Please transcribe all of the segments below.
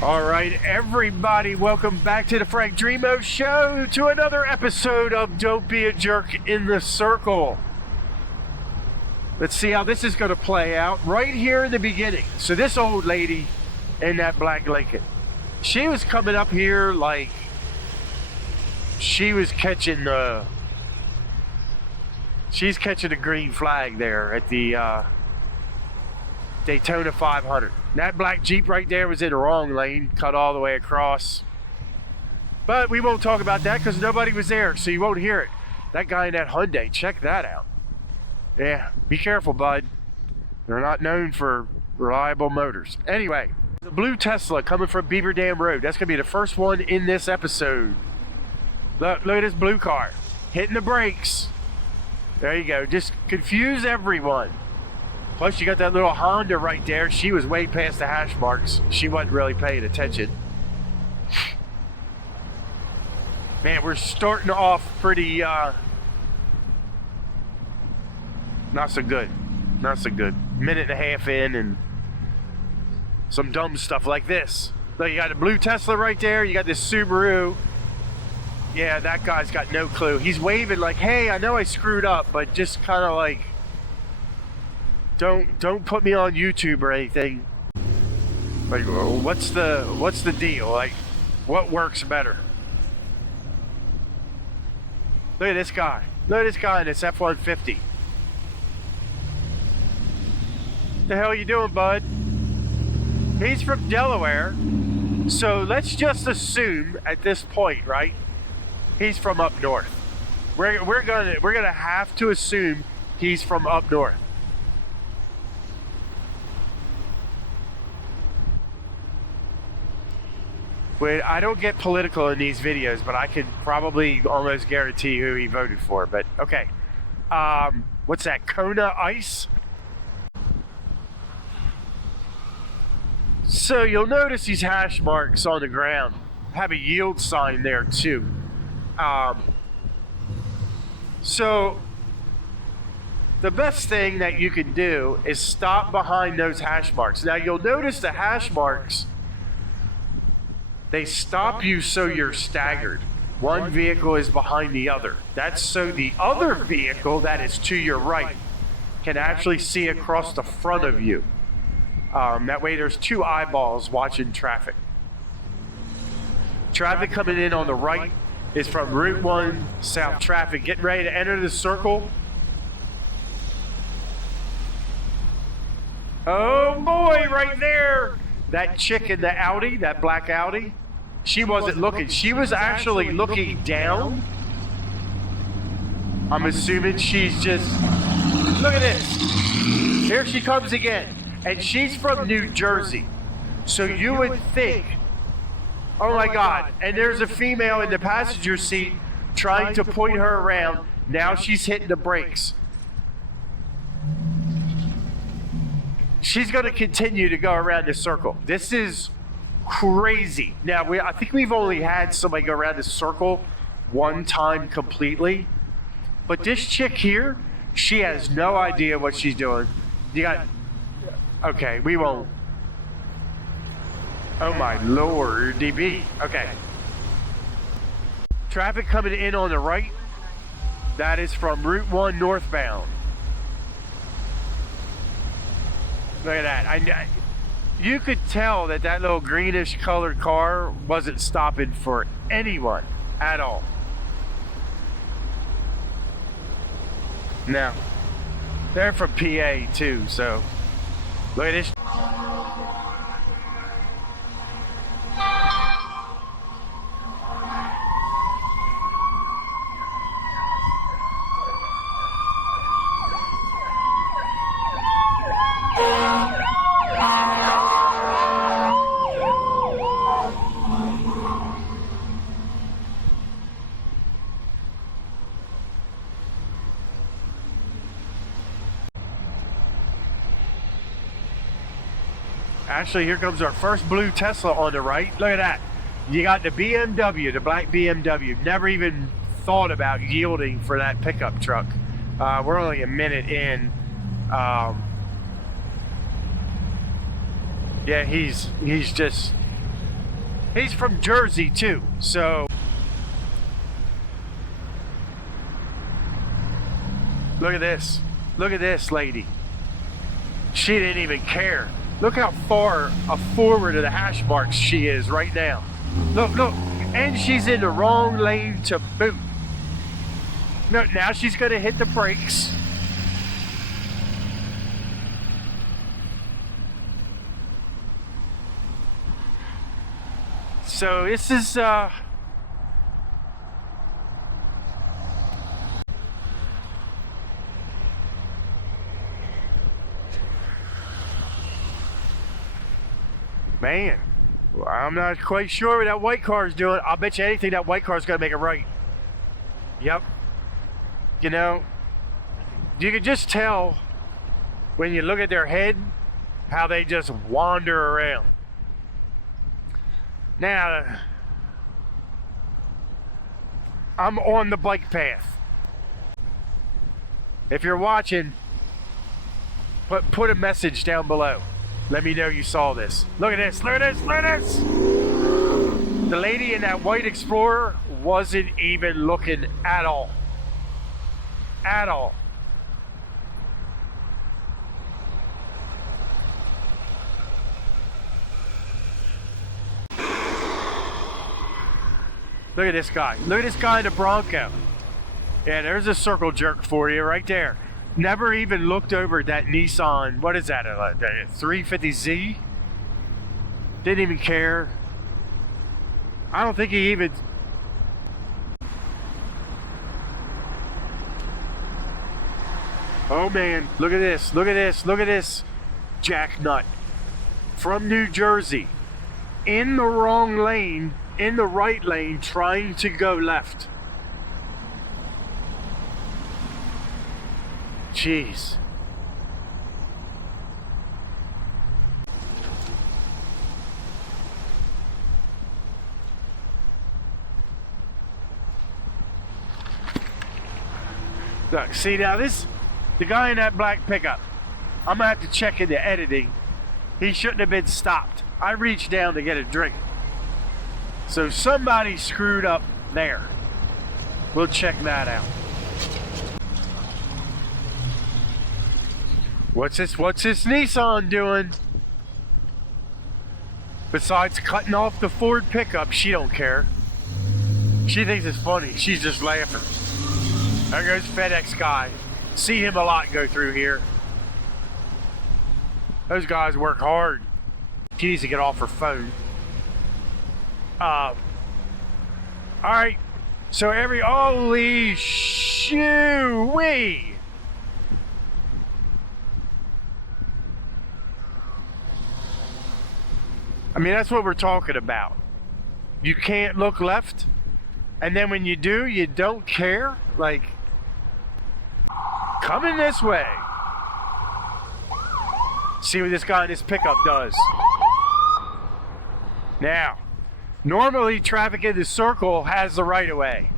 All right, everybody, welcome back to the Frank Dreamo Show, to another episode of Don't Be a Jerk in the Circle. Let's see how this is going to play out right here in the beginning. So this old lady in that black Lincoln, she was coming up here like she was catching the green flag there at the Daytona 500. That black Jeep right there was in the wrong lane, cut all the way across. But we won't talk about that because nobody was there, so you won't hear it. That guy in that Hyundai, check that out. Yeah, be careful, bud. They're not known for reliable motors. Anyway, the blue Tesla coming from Beaver Dam Road. That's going to be the first one in this episode. Look at this blue car. Hitting the brakes. There you go. Just confuse everyone. Plus, you got that little Honda right there. She was way past the hash marks. She wasn't really paying attention. Man, we're starting off pretty, not so good. Not so good. Minute and a half in and some dumb stuff like this. So you got a blue Tesla right there. You got this Subaru. Yeah, that guy's got no clue. He's waving like, hey, I know I screwed up, but just kind of like, Don't put me on YouTube or anything. Like, what's the deal? Like, what works better? Look at this guy. Look at this guy in this F-150. The hell you doing, bud? He's from Delaware, so let's just assume at this point, right? He's from up north. We're gonna have to assume he's from up north. Wait, I don't get political in these videos, but I can probably almost guarantee who he voted for. But okay, what's that? Kona Ice. So you'll notice these hash marks on the ground. Have a yield sign there too. So the best thing that you can do is stop behind those hash marks. Now you'll notice the hash marks, they stop you so you're staggered. One vehicle is behind the other. That's so the other vehicle that is to your right can actually see across the front of you. That way there's two eyeballs watching traffic. Traffic coming in on the right is from Route 1 south traffic. Getting ready to enter the circle. Oh boy, right there. That chick in the Audi, that black Audi, she wasn't looking. She was actually looking down. I'm assuming she's just, look at this. Here she comes again. And she's from New Jersey. So you would think, oh my God, and there's a female in the passenger seat trying to point her around. Now she's hitting the brakes. She's going to continue to go around the circle. This is crazy. Now, I think we've only had somebody go around the circle one time completely. But this chick here, she has no idea what she's doing. You got, okay, we won't. Oh my Lord, DB. Okay. Traffic coming in on the right. That is from Route 1 northbound. Look at that. You could tell that little greenish colored car wasn't stopping for anyone at all. Now, they're from PA too, so look at this. Actually, here comes our first blue Tesla on the right. Look at that. You got the BMW, the black BMW. Never even thought about yielding for that pickup truck. We're only a minute in. Yeah, he's just He's from Jersey too, so. Look at this. Look at this lady. She didn't even care. Look how far forward of the hash marks she is right now. Look, look. And she's in the wrong lane to boot. No, now she's going to hit the brakes. So this is man, well, I'm not quite sure what that white car is doing. I'll bet you anything that white car is going to make it right. Yep. You know, you can just tell when you look at their head how they just wander around. Now, I'm on the bike path. If you're watching, put a message down below. Let me know you saw this. Look at this, look at this, look at this! The lady in that white Explorer wasn't even looking at all. At all. Look at this guy. Look at this guy in the Bronco. Yeah, there's a circle jerk for you right there. Never even looked over that Nissan. What is that? A 350Z? Didn't even care. I don't think he even... Oh man, look at this. Look at this. Look at this. Jacknut. From New Jersey. In the wrong lane. In the right lane, trying to go left. Jeez. Look, see now this, the guy in that black pickup, I'm gonna have to check in the editing. He shouldn't have been stopped. I reached down to get a drink. So somebody screwed up there. We'll check that out. What's this Nissan doing? Besides cutting off the Ford pickup, she don't care. She thinks it's funny. She's just laughing. There goes FedEx guy. See him a lot go through here. Those guys work hard. She needs to get off her phone. Alright, so holy shoo-wee! I mean, that's what we're talking about. You can't look left, and then when you do, you don't care? Like, coming this way. See what this guy in this pickup does. Now, normally, traffic in the circle has the right-of-way,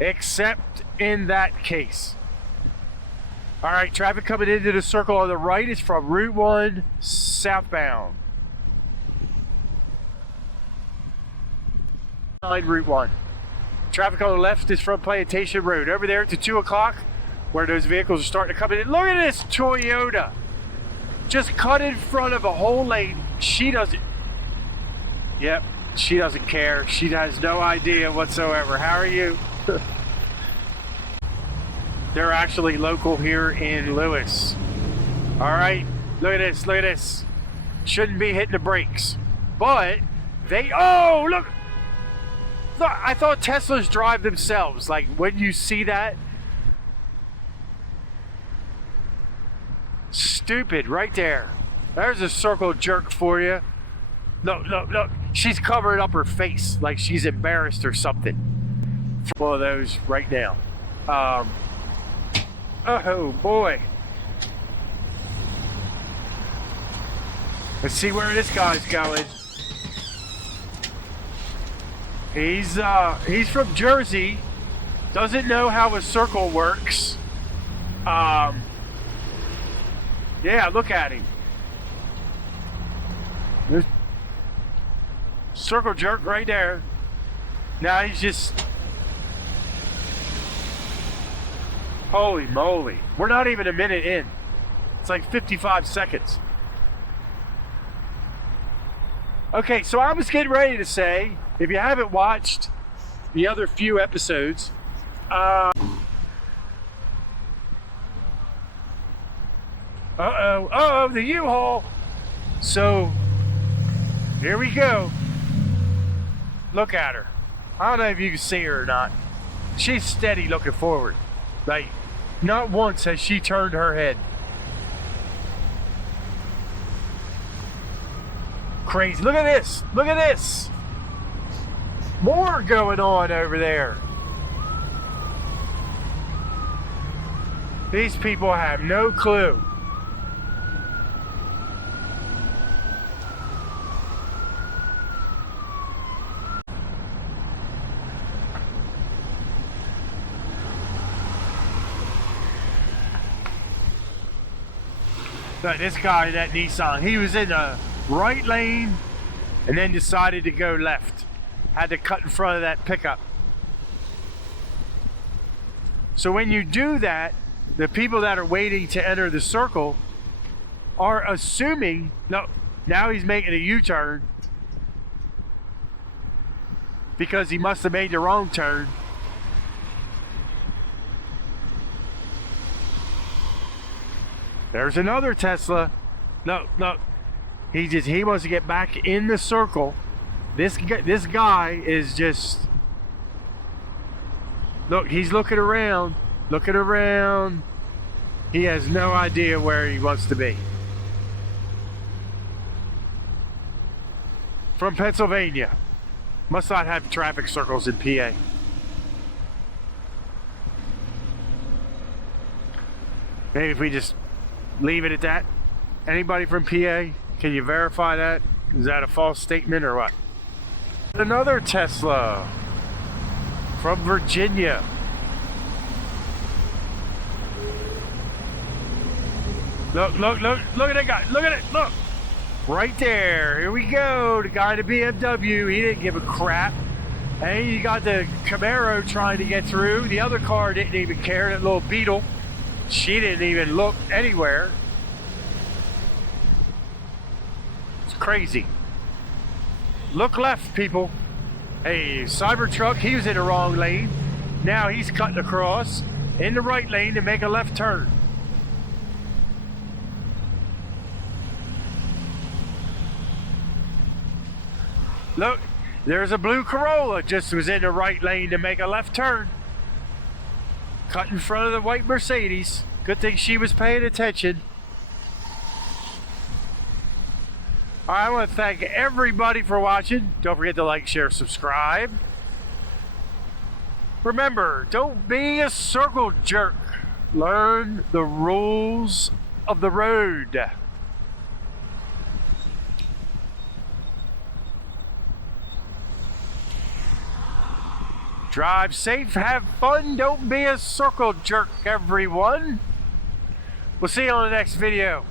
except in that case. All right, traffic coming into the circle on the right is from Route 1 southbound. Route 1. Traffic on the left is from Plantation Road. Over there to 2 o'clock, where those vehicles are starting to come in. Look at this Toyota. Just cut in front of a whole lane. She doesn't. Yep. She doesn't care. She has no idea whatsoever. How are you? They're actually local here in Lewis. All right. Look at this. Look at this. Shouldn't be hitting the brakes. But they... Oh, look. Look, I thought Teslas drive themselves. Like, when you see that... Stupid. Right there. There's a circle jerk for you. Look, look, look. She's covering up her face like she's embarrassed or something. One of those right now. Oh boy. Let's see where this guy's going. He's from Jersey. Doesn't know how a circle works. Yeah, look at him. Circle jerk right there. Now he's just... Holy moly. We're not even a minute in. It's like 55 seconds. Okay, so I was getting ready to say, if you haven't watched the other few episodes, the U-Haul. So, here we go. Look at her. I don't know if you can see her or not. She's steady looking forward. Like, not once has she turned her head. Crazy. Look at this. Look at this. More going on over there. These people have no clue. Look, this guy, that Nissan, he was in the right lane and then decided to go left. Had to cut in front of that pickup. So when you do that, the people that are waiting to enter the circle are assuming, no, now he's making a U-turn because he must have made the wrong turn. There's another Tesla. No. He wants to get back in the circle. This guy is just... Look, he's looking around. He has no idea where he wants to be. From Pennsylvania. Must not have traffic circles in PA. Maybe if we just leave it at that. Anybody from PA? Can you verify that? Is that a false statement or what? Another Tesla from Virginia. Look at that guy. Look at it. Look. Right there. Here we go. The guy in the BMW. He didn't give a crap. And you got the Camaro trying to get through. The other car didn't even care. That little Beetle. She didn't even look anywhere. It's crazy. Look left, people. Hey, Cybertruck, he was in the wrong lane. Now he's cutting across in the right lane to make a left turn. Look, there's a blue Corolla just was in the right lane to make a left turn. Cut in front of the white Mercedes. Good thing she was paying attention. Alright, I want to thank everybody for watching. Don't forget to like, share, subscribe. Remember, don't be a circle jerk. Learn the rules of the road. Drive safe, have fun, don't be a circle jerk, everyone. We'll see you on the next video.